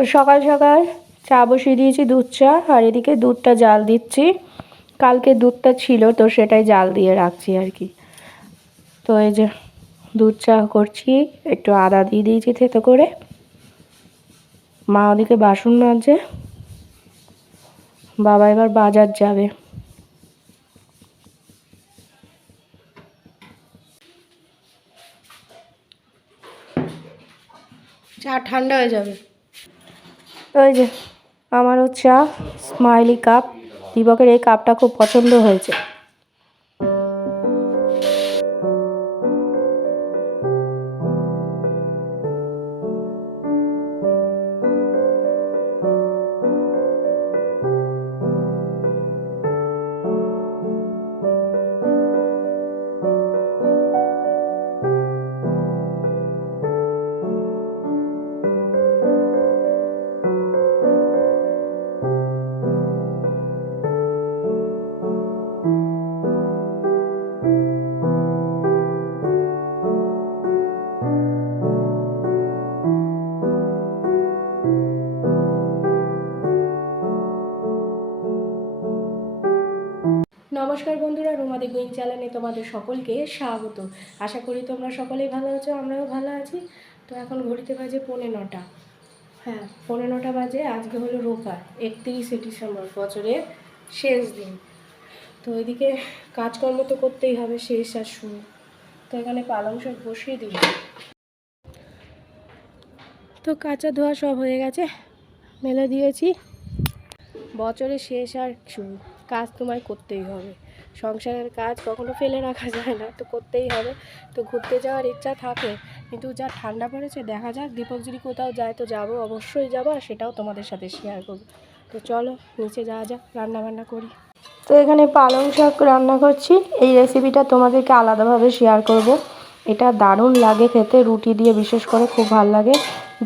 তো সকাল সকাল চা বসিয়ে দিয়েছি, দুধ চা, আর এদিকে দুধটা জাল দিচ্ছি। কালকে দুধটা ছিল তো সেটাই জাল দিয়ে রাখছি আর কি। তো এই যে দুধ চা করছি, একটু আদা দিয়ে দিয়েছি থেতো করে। মা ওদিকে বাসন মাজছে বাবা এবার বাজার যাবে। চা ঠান্ডা হয়ে যাবে। এই যে আমারও চা স্মাইলি কাপ দীপকের এই কাপটা খুব পছন্দ হয়েছে। নমস্কার বন্ধুরা রুমাদি কুইন চ্যানেলে তোমাদের সকলকে স্বাগত। আশা করি তোমরা সকলেই ভালো আছো, আমরাও ভালো আছি। তো এখন ঘড়িতে বাজে পৌনে নটা। হ্যাঁ পৌনে নটা বাজে, আজকে হলো রোববার, একত্রিশে ডিসেম্বর, বছরের শেষ দিন। তো এদিকে কাজকর্ম তো করতেই হবে, শেষ আর শুরু। তো এখানে পালং শাক বসিয়ে দিই তো কাঁচা ধোয়া সব হয়ে গেছে, মেলে দিয়েছি। বছরের শেষ আর শুরু, কাজ তোমায় করতেই হবে। সংসারের কাজ কখনো ফেলে রাখা যায় না, তো করতেই হবে। তো ঘুরতে যাওয়ার ইচ্ছা থাকে, কিন্তু যা ঠান্ডা পড়েছে, দেখা যাক দীপক যদি কোথাও যায় তো যাব, অবশ্যই যাব, আর সেটাও তোমাদের সাথে শেয়ার করব। তো চলো, নিচে যাওয়া যাক রান্না বান্না করি। তো এখানে পালং শাক রান্না করছি, এই রেসিপিটা তোমাদেরকে আলাদাভাবে শেয়ার করব। এটা দারুণ লাগে খেতে, রুটি দিয়ে বিশেষ করে খুব ভালো লাগে।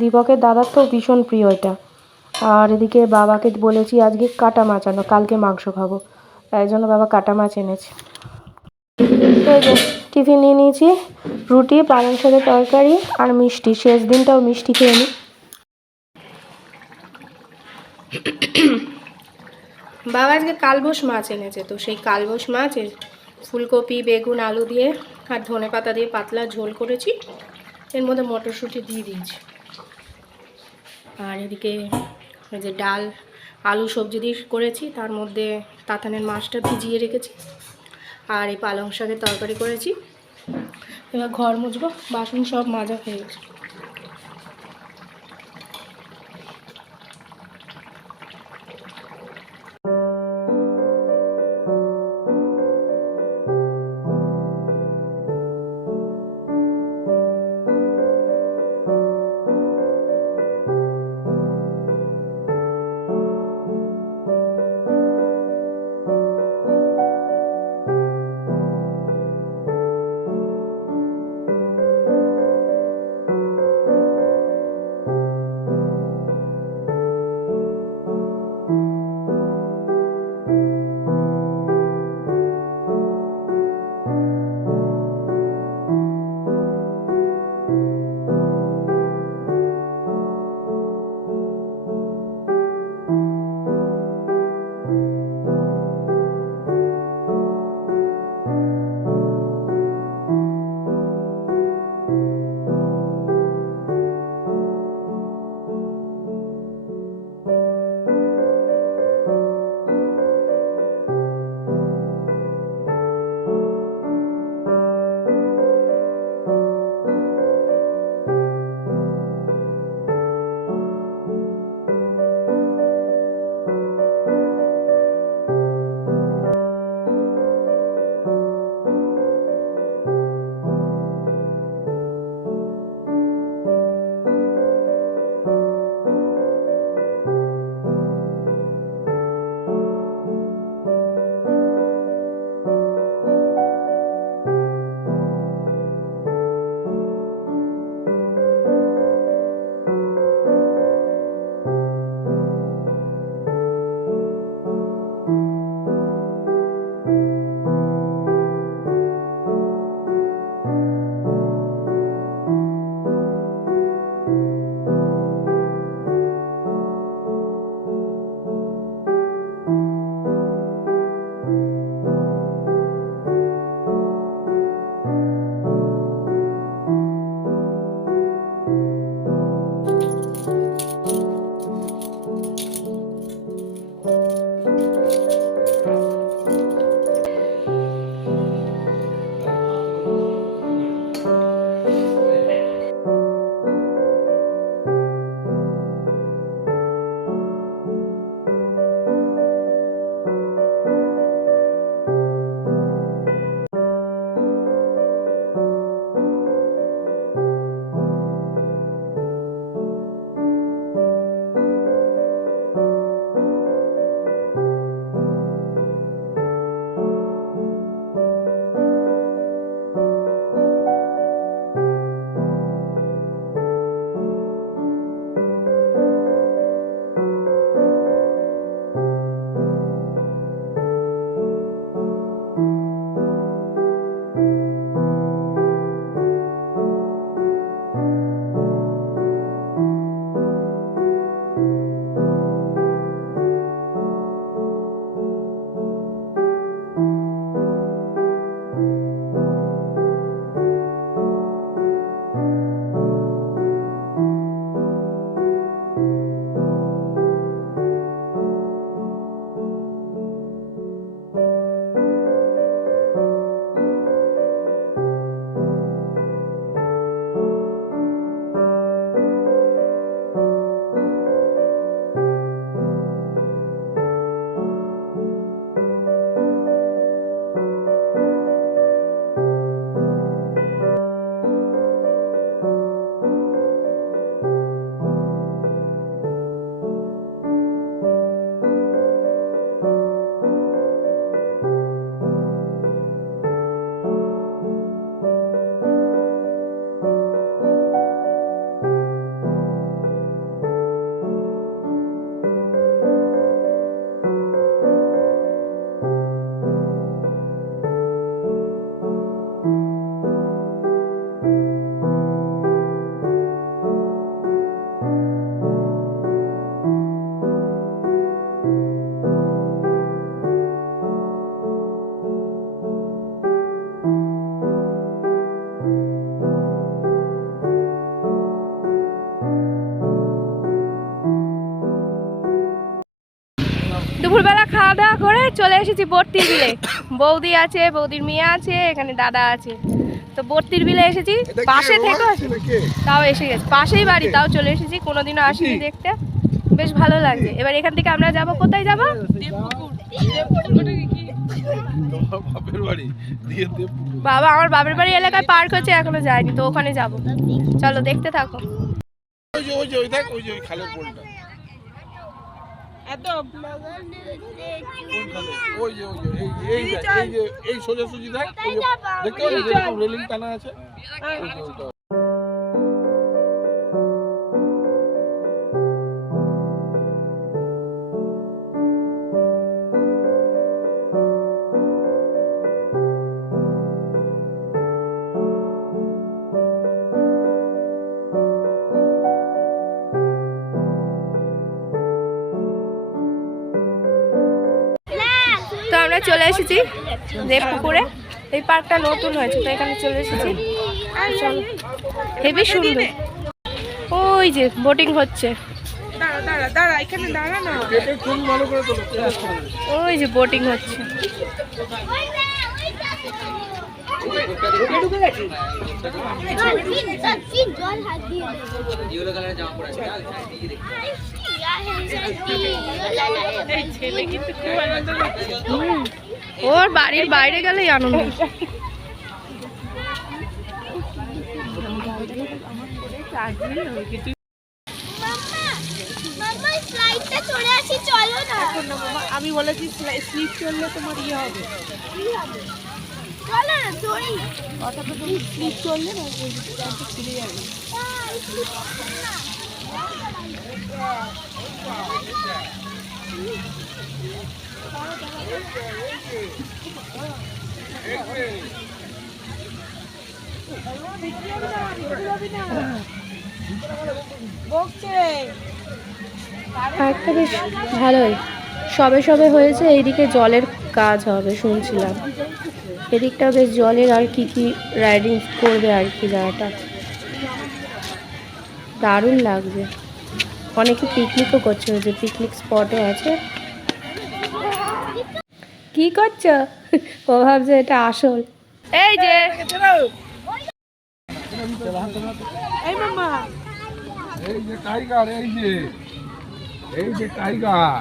দীপকের দাদার তো ভীষণ প্রিয় এটা। আর এদিকে বাবাকে বলেছি আজকে কাটা মাচানো কালকে মাংস খাব। তাই জন্য বাবা কাটা মাছ এনেছে। যে, টিফিন নিয়ে নিয়েছি, রুটি, পালং শাকের তরকারি আর মিষ্টি। শেষ দিনটাও মিষ্টি খেয়ে নিই বাবা আজকে কালবোস মাছ এনেছে, তো সেই কালবোস মাছ ফুলকপি, বেগুন, আলু দিয়ে আর ধনে পাতা দিয়ে পাতলা ঝোল করেছি। এর মধ্যে মটরশুঁটি দিয়ে দিয়েছি। আর এদিকে যে ডাল আলু সবজি দিয়ে করেছি, তার মধ্যে তাতানের মাছটা ভিজিয়ে রেখেছি আর এই পালং শাকের তরকারি করেছি। এবার ঘর মুছবো, বাসন সব মাজা হয়ে গেছে। এসেছি বর্তির বিলে। বৌদি আছে বৌদির মেয়ে আছে এখানে দাদা আছে। তো বর্তির বিলে এসেছি। পাশে থেকে। তাও এসে গেছে। পাশেই বাড়ি তাও চলে এসেছি। কোনোদিনও আসিনি দেখতে। বেশ ভালো লাগছে। এবার এখান থেকে আমরা যাব। কোথায় যাব? বাবা আমার বাপের বাড়ি এলাকায় পার্ক হচ্ছে এখনও যায়নি তো ওখানে যাব। চলো দেখতে থাকো। ওই যে ওই যে ওই দেখ ওই যে ওই খালের কোন খালে? ওই যে ওই যে এই এই এই এই সোজাসুজি দেখ দেখতে রেলিং টানা আছে চলে এসেছি দেবপুকুরে এই পার্কটা নতুন হয়েছে তো এখানে চলে এসেছি। চলো। হেবি সুন্দর। ওই যে বোটিং হচ্ছে। ওই যে বোটিং হচ্ছে। জল হাত দিয়ে ওর বাড়ির বাইরে গেলেই আনন্দ। ফ্লাইটটা চলে আসি চলো না আমি বলেছি স্লিপ চললে তোমার ইয়ে হবে। কথাটা তুমি স্লিপ চললে না খুলে যাবে পার্কটা বেশ ভালোই। সবে সবে হয়েছে, এইদিকে জলের কাজ হবে শুনছিলাম। এদিকটা বেশ জলের আর কি কি রাইডিং করবে আর কি জায়গাটা দারুণ লাগছে। অনেকে পিকনিকও করছে ওই যে পিকনিক স্পটও আছে। কি করছ? ও ভাবছে এটা আসল। এই যে। এই যে টাইগার এই যে। এই যে টাইগার।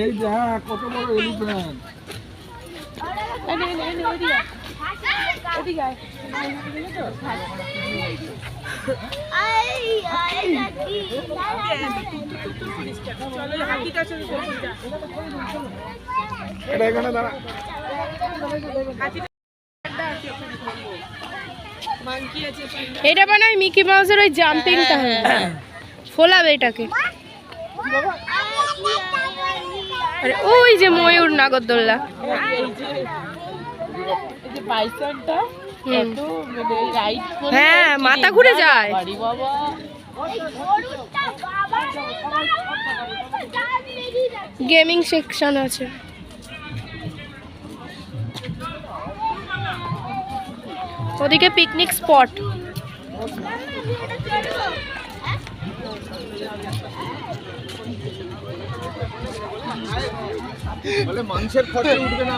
এই যে হ্যাঁ, কত বড় এলিফ্যান্ট এটা মানে ওই মিকি মাউসের ওই জাম্পিংটা ফোলাবে এটাকে। ওই যে ময়ূর নাগরদোল্লা। বাইসনটা হুম। এত মানে রাইড করে হ্যাঁ, মাথা ঘুরে যায়। বাড়ি বাবা গেমিং সেকশন আছে ওদিকে পিকনিক স্পট বলে মাংসের উঠবে না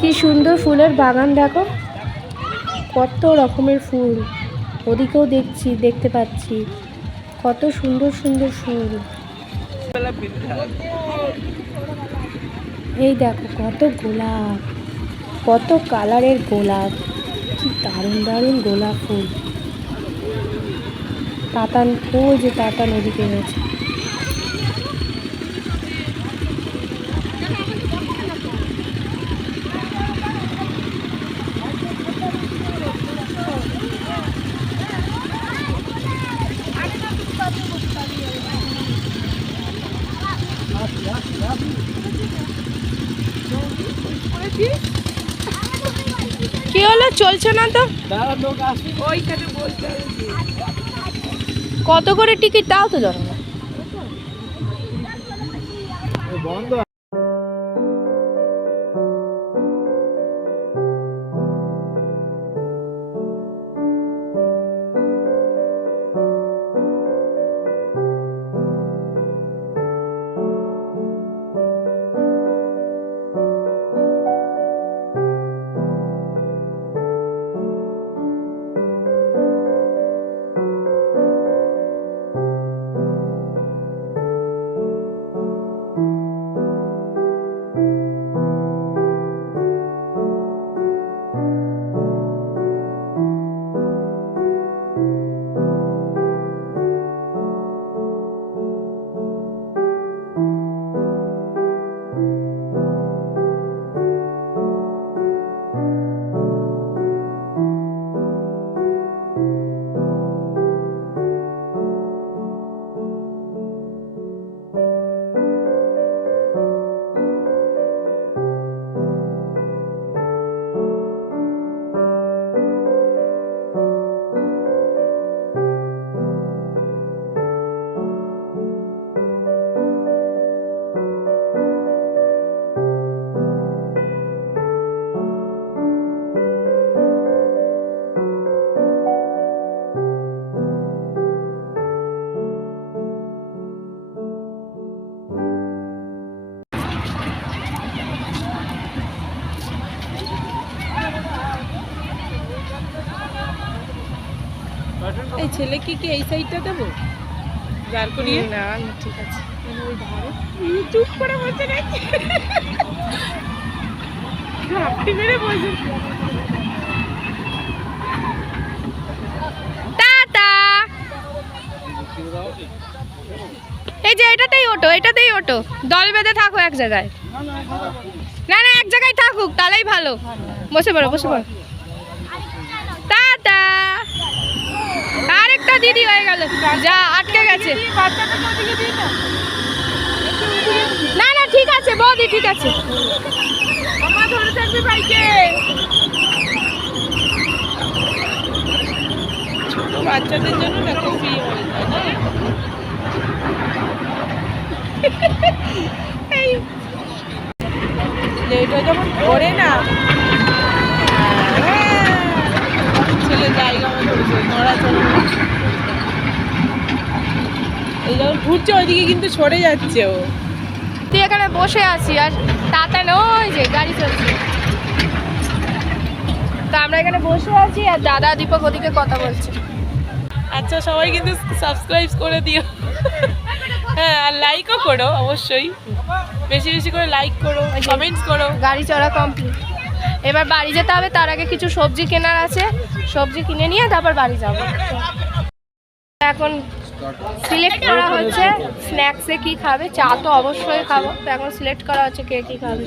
কি সুন্দর ফুলের বাগান দেখো। কত রকমের ফুল। ওদিকেও দেখছি, দেখতে পাচ্ছি। কত সুন্দর সুন্দর ফুল। এই দেখো কত গোলাপ, কত কালারের গোলাপ, কি দারুণ দারুণ গোলাপ ফুল। তাতান ফুল যে তাতান ওদিকে গেছে তো? কত করে টিকিট? দাও তো ধরো ছেলে কি কি এই সাইডটা দেবো? দাঁড় করিয়ে? না না ঠিক আছে। চুপ করে বসে ঘাপটি মেরে বসে। টাটা। এই যে এটাতেই ওটো এটাতেই ওটো দল বেঁধে থাকো এক জায়গায়। না না এক জায়গায় থাকুক তাহলেই ভালো। বসে পড়ো বসে পড়ো। টাটা। আরেকটা দিদি হয়ে গেল। যা আটকে গেছে। না না ঠিক আছে বৌদি ঠিক আছে। ধরে থাকবি ভাইকে বাচ্চাদের জন্য না খুবই? এই। এটা যখন ধরে না ছেলে জায়গা মতো এই যখন ঘুরছে ওইদিকে কিন্তু সরে যাচ্ছে ও। তুই এখানে বসে আছি আর তাতা ওই যে গাড়ি চলছে। তো আমরা এখানে বসে আছি আর দাদা দীপক ওদিকে কথা বলছে। আচ্ছা সবাই কিন্তু সাবস্ক্রাইব করে দিও। হ্যাঁ আর লাইকও করো অবশ্যই। বেশি বেশি করে লাইক করো কমেন্টস করো। গাড়ি চড়া কমপ্লিট এবার বাড়ি যেতে হবে তার আগে কিছু সবজি কেনার আছে। সবজি কিনে নিয়ে তারপর বাড়ি যাব। এখন সিলেক্ট করা হচ্ছে স্ন্যাক্সে কি খাবে? চা তো অবশ্যই খাব। তো এখন সিলেক্ট করা হচ্ছে কে কি খাবে।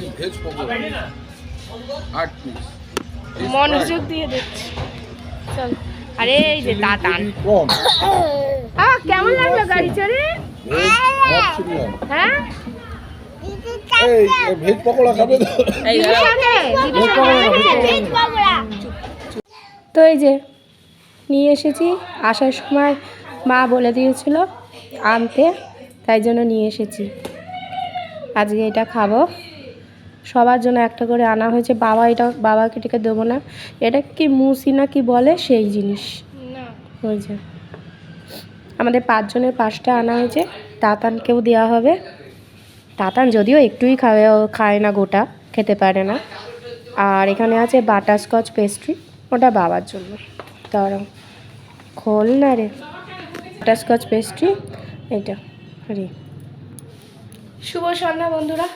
মনোযোগ দিয়ে দেখছি। চল। আরে এই যে কম কেমন লাগল গাড়ি চড়ে? হ্যাঁ? এই ভেজ পকোড়া খাবে তো? এই ভেজ পকোড়া তো? এই যে নিয়ে এসেছি। আসার সময় মা বলে দিয়েছিল আনতে তাই জন্য নিয়ে এসেছি। আজকে এটা খাব। সবার জন্য একটা করে আনা হয়েছে। বাবা এটা বাবাকে টিকে দেবো না। এটা কি মুসি না কি বলে সেই জিনিস। ওই যে। আমাদের পাঁচজনের পাঁচটা আনা হয়েছে। তাতানকেও দেওয়া হবে। তাতান যদিও একটুই ও খায় না গোটা, খেতে পারে না। আর এখানে আছে বাটারস্কচ পেস্ট্রি, ওটা বাবার জন্য। দাঁড়াও, খোল না রে। বাটারস্কচ পেস্ট্রি এটা রে। শুভ সন্ধ্যা বন্ধুরা।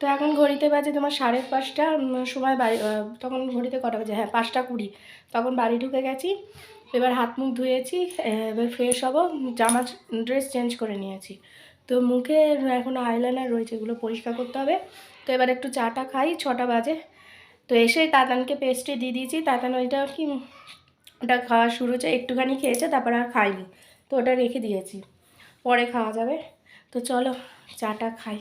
তো এখন ঘড়িতে বাজে তোমার সাড়ে পাঁচটা সময় বাড়ি তখন ঘড়িতে কটা বাজে? হ্যাঁ পাঁচটা কুড়ি। তখন বাড়ি ঢুকে গেছি, এবার হাত মুখ ধুয়েছি এবার ফ্রেশ হব, জামা ড্রেস চেঞ্জ করে নিয়েছি। তো মুখে এখন আইলাইনার রয়েছে, এগুলো পরিষ্কার করতে হবে। তো এবার একটু চাটা খাই, ছটা বাজে। তো এসে তাতানকে পেস্টে দিয়ে দিয়েছি। তাতান ওইটা কি, ওটা খাওয়া শুরু হচ্ছে একটুখানি খেয়েছে, তারপর আর খাইনি। তো ওটা রেখে দিয়েছি। পরে খাওয়া যাবে। তো চলো, চাটা খাই।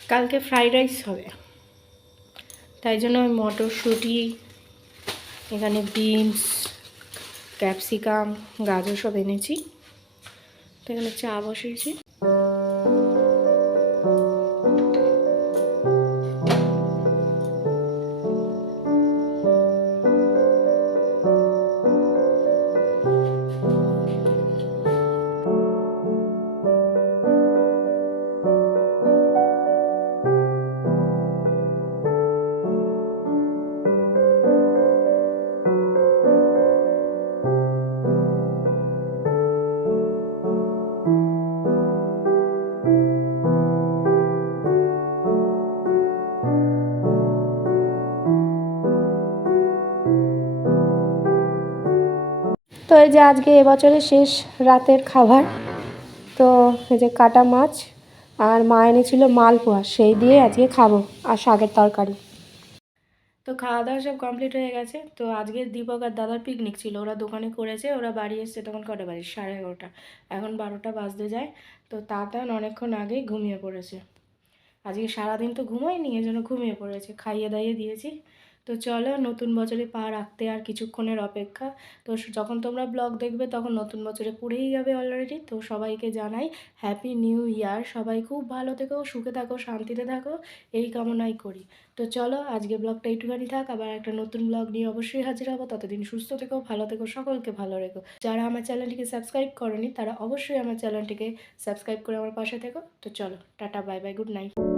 কালকে ফ্রাইড রাইস হবে। তাই জন্য ওই মটরশুঁটি, এখানে বিনস ক্যাপসিকাম গাজর সব এনেছি। তো এখানে চা বসিয়েছি। তো এই যে আজকে এবছরের শেষ রাতের খাবার। তো এই যে কাটা মাছ আর মা এনেছিল মালপোয়া, সেই দিয়ে আজকে খাব আর শাকের তরকারি। তো খাওয়া দাওয়া সব কমপ্লিট হয়ে গেছে। তো আজকে দীপক আর দাদার পিকনিক ছিল। ওরা দোকানে করেছে, ওরা বাড়ি এসছে তখন কটা বাড়ি সাড়ে এগারোটা। এখন বারোটা বাজতে যায়। তো তাতান অনেকক্ষণ আগেই ঘুমিয়ে পড়েছে। আজকে সারাদিন তো ঘুমোয়নি জন্য ঘুমিয়ে পড়েছে। খাইয়ে দাইয়ে দিয়েছি। তো চলো নতুন বছরে পা রাখতে আর কিছুক্ষণের অপেক্ষা। তো যখন তোমরা ব্লগ দেখবে তখন নতুন বছরে পড়েই যাবে অলরেডি তো সবাইকে জানাই হ্যাপি নিউ ইয়ার সবাই খুব ভালো থেকো, সুখে থাকো, শান্তিতে থাকো, এই কামনাই করি। তো চলো আজকে ব্লগটা একটুখানি থাক। আবার একটা নতুন ব্লগ নিয়ে অবশ্যই হাজির হব। ততদিন সুস্থ থেকো, ভালো থেকো, সকলকে ভালো রেখো। যারা আমার চ্যানেলটিকে সাবস্ক্রাইব করনি, তারা অবশ্যই আমার চ্যানেলটিকে সাবস্ক্রাইব করে আমার পাশে থেকো। তো চলো, tata bye bye good night